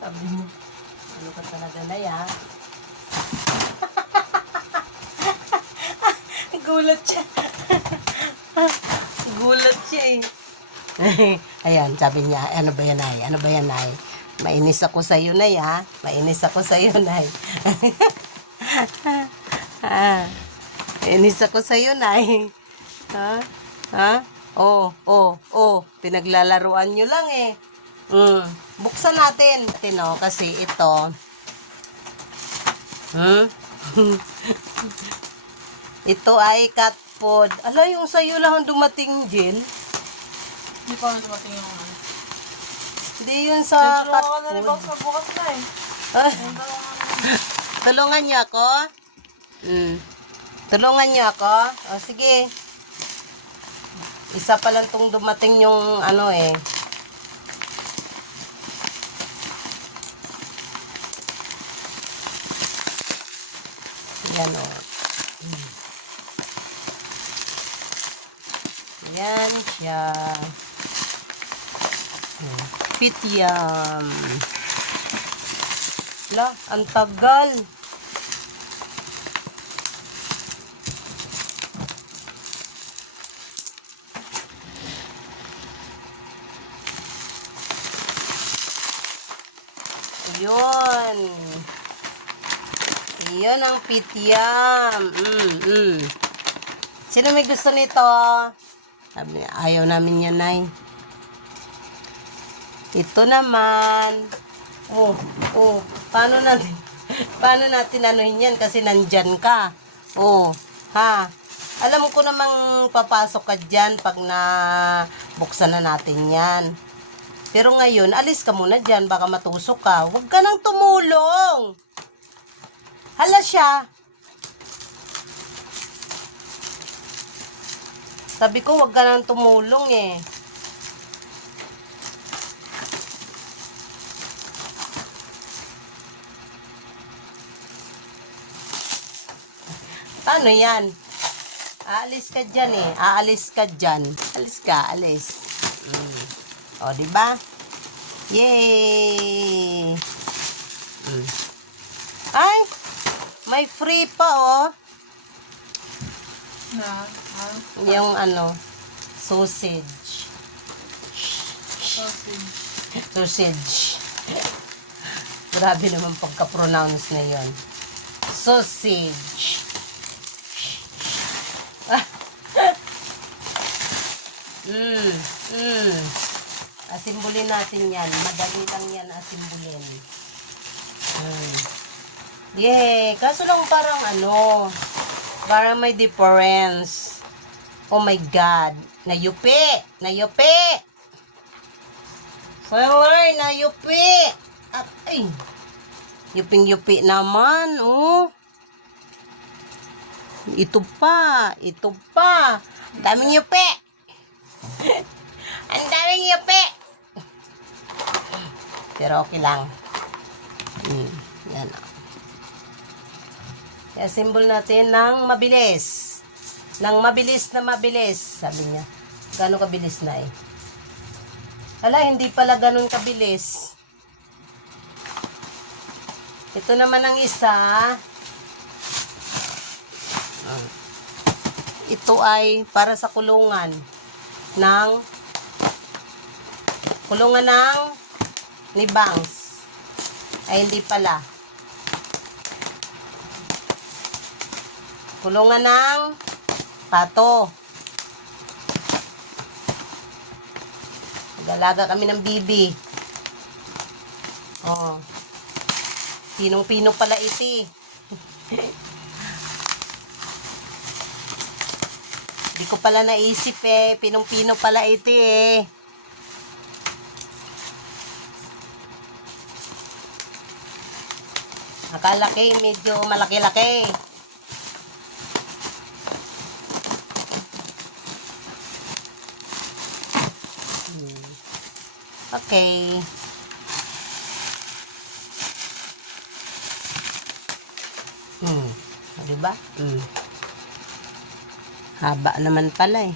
Sabi mo, ano ka talaga na ya? Gulat siya. Gulat siya eh. Ayan, sabi niya, ano ba yan, Nay? Ano ba yan, Nay? Mainis ako sa iyo, Nay, ha? Mainis ako sa iyo, Nay. Mainis ako sa iyo, Nay. Ha? Ha? Oh, oh, oh. Pinaglalaruan nyo lang eh. Buksan natin. Tino, kasi ito. Ito ay cat food. Ala, yung sa'yo lang ang dumating, Jill. Hindi pa naman dumating yung ano. Hindi yun sa cat Tulungan na ni Box food. sa bukas na eh. Yung Tulungan niyo ako? Tulungan niyo ako? O, sige. Isa pa lang tong dumating yung ano eh. Yan o. Yan siya. Pitiam. La, ang tagal. Yun. Yun ang pitiam. Sino may gusto nito? Sabi niya, ayaw namin yan, Nay. Ito naman. Paano natin anuhin yan? Kasi nandyan ka. Ha? Alam ko namang papasok ka dyan pag buksan na natin yan. Pero ngayon, alis ka muna dyan, baka matusok ka. Huwag ka nang tumulong. Hala siya. Sabi ko, huwag ka nang tumulong eh. Paano yan? Aalis ka dyan eh. Aalis ka dyan. Alis ka, alis. O, diba? Yay! Ay! May free pa, oh. Yung ano, sausage. Sausage. Grabe naman pagka-pronounce na yon. Sausage. Asimbulin natin yan. Madali lang yan asimbulin. Yay! Kaso lang parang ano, parang may difference. Oh my God. Nayupi! Nayupi! Sailor, nayupi! At, ay! Yuping-yupi naman, oh. Ito pa! Ito pa! Ang daming yupi! Ang daming yupi! Pero okay lang. Yan. Kaya symbol natin ng mabilis. Ng mabilis na mabilis. Sabi niya. Gano'ng kabilis na eh. Hala, hindi pala gano'ng kabilis. Ito naman ang isa. Ito ay para sa kulungan ng ni Bangs. Ay, hindi pala. Kulungan ng pato. Mag-alaga kami ng bibi. Oh. Pinong-pino pala iti. Hindi ko pala naisip eh. Pinong-pino pala iti eh. Nakalaki, medyo malaki-laki. Okay. Diba? Haba naman pala eh.